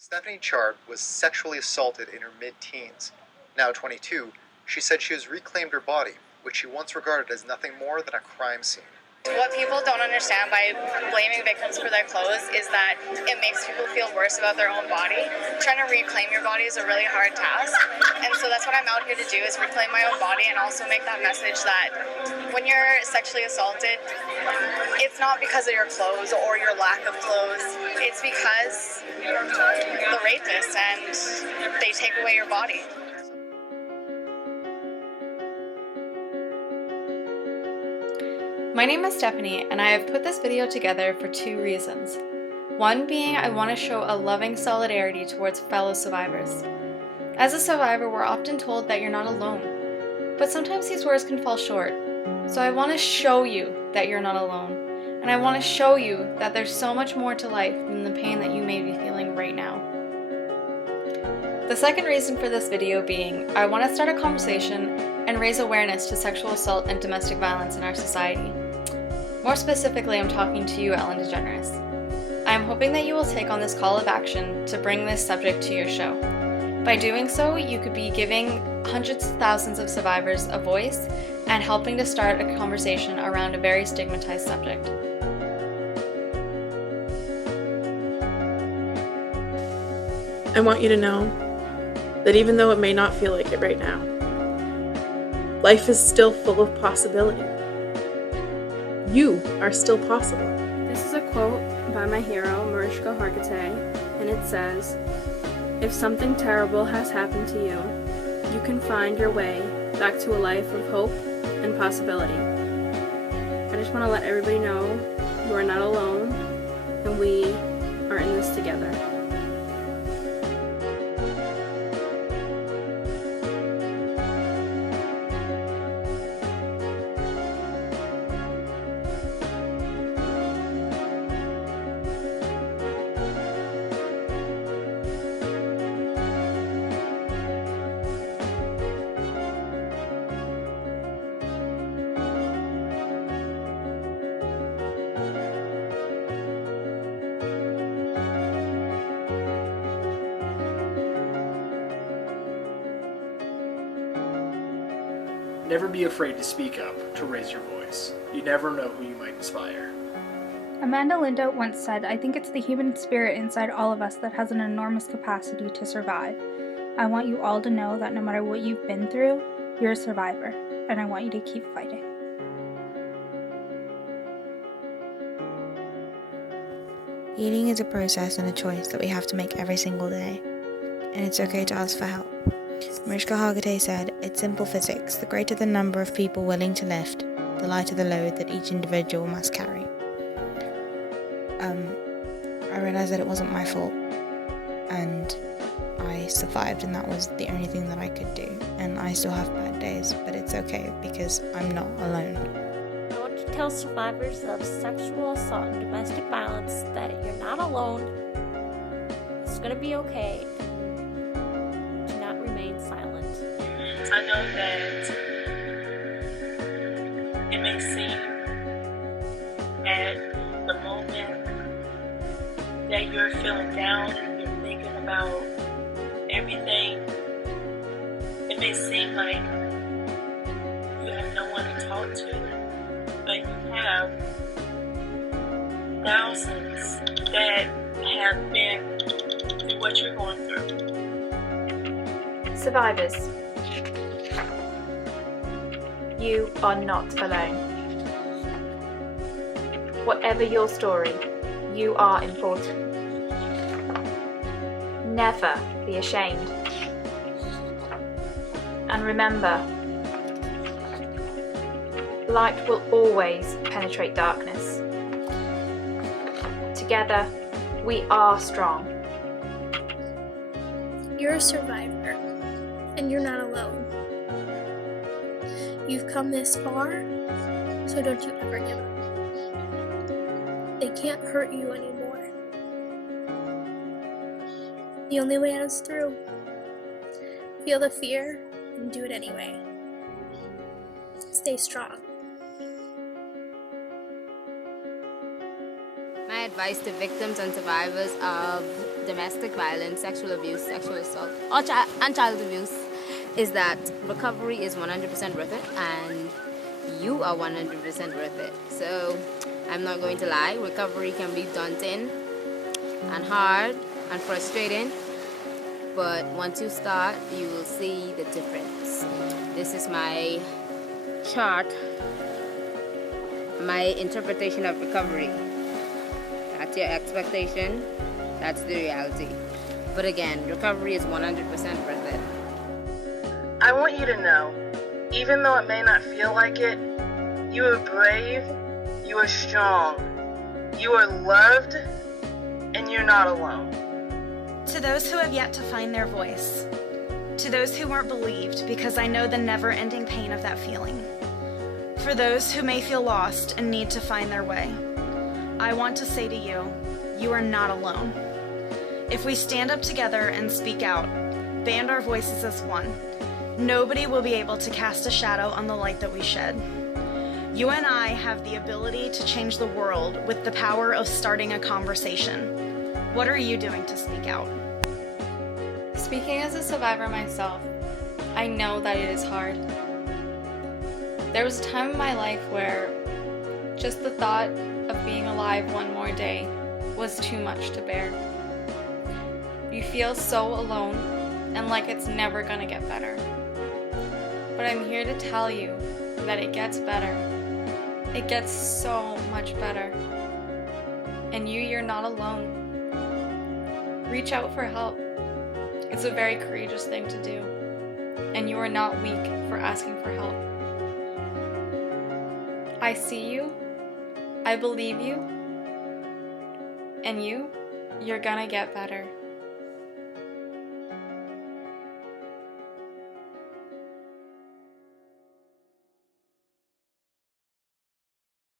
Stephanie Chard was sexually assaulted in her mid-teens. Now 22, she said she has reclaimed her body, which she once regarded as nothing more than a crime scene. What people don't understand by blaming victims for their clothes is that it makes people feel worse about their own body. Trying to reclaim your body is a really hard task, and so that's what I'm out here to do, is reclaim my own body and also make that message that when you're sexually assaulted, it's not because of your clothes or your lack of clothes. It's because the rapist, and they take away your body. My name is Stephanie, and I have put this video together for two reasons. One being I want to show a loving solidarity towards fellow survivors. As a survivor, we're often told that you're not alone, but sometimes these words can fall short. So I want to show you that you're not alone, and I want to show you that there's so much more to life than the pain that you may be feeling right now. The second reason for this video being I want to start a conversation and raise awareness to sexual assault and domestic violence in our society. More specifically, I'm talking to you, Ellen DeGeneres. I am hoping that you will take on this call of action to bring this subject to your show. By doing so, you could be giving hundreds of thousands of survivors a voice and helping to start a conversation around a very stigmatized subject. I want you to know that even though it may not feel like it right now, life is still full of possibility. You are still possible. This is a quote by my hero, Mariska Hargitay, and it says, "If something terrible has happened to you, you can find your way back to a life of hope and possibility." I just want to let everybody know you are not alone, and we are in this together. Never be afraid to speak up, to raise your voice. You never know who you might inspire. Amanda Linda once said, "I think it's the human spirit inside all of us that has an enormous capacity to survive. I want you all to know that no matter what you've been through, you're a survivor, and I want you to keep fighting." Healing is a process and a choice that we have to make every single day, and it's okay to ask for help. Mariska Hargitay said, "It's simple physics. The greater the number of people willing to lift, the lighter the load that each individual must carry." I realised that it wasn't my fault, and I survived, and that was the only thing that I could do. And I still have bad days, but it's okay because I'm not alone. I want to tell survivors of sexual assault and domestic violence that you're not alone. It's going to be okay. Do not remain silent. I know that it may seem at the moment that you're feeling down and you're thinking about everything, it may seem like you have no one to talk to, but you have thousands that have been through what you're going through. Survivors, you are not alone. Whatever your story, you are important. Never be ashamed. And remember, light will always penetrate darkness. Together, we are strong. You're a survivor, and you're not alone. You've come this far, so don't you ever give up. They can't hurt you anymore. The only way out is through. Feel the fear and do it anyway. Stay strong. My advice to victims and survivors of domestic violence, sexual abuse, sexual assault, and child abuse is that recovery is 100% worth it, and you are 100% worth it. So I'm not going to lie, recovery can be daunting and hard and frustrating, but once you start, you will see the difference. This is my chart, my interpretation of recovery. That's your expectation, that's the reality. But again, recovery is 100% worth it. I want you to know, even though it may not feel like it, you are brave, you are strong, you are loved, and you're not alone. To those who have yet to find their voice, to those who weren't believed, because I know the never-ending pain of that feeling, for those who may feel lost and need to find their way, I want to say to you, you are not alone. If we stand up together and speak out, band our voices as one, nobody will be able to cast a shadow on the light that we shed. You and I have the ability to change the world with the power of starting a conversation. What are you doing to speak out? Speaking as a survivor myself, I know that it is hard. There was a time in my life where just the thought of being alive one more day was too much to bear. You feel so alone and like it's never gonna get better. But I'm here to tell you that it gets better. It gets so much better. And you're not alone. Reach out for help. It's a very courageous thing to do. And you are not weak for asking for help. I see you. I believe you. And you're gonna get better.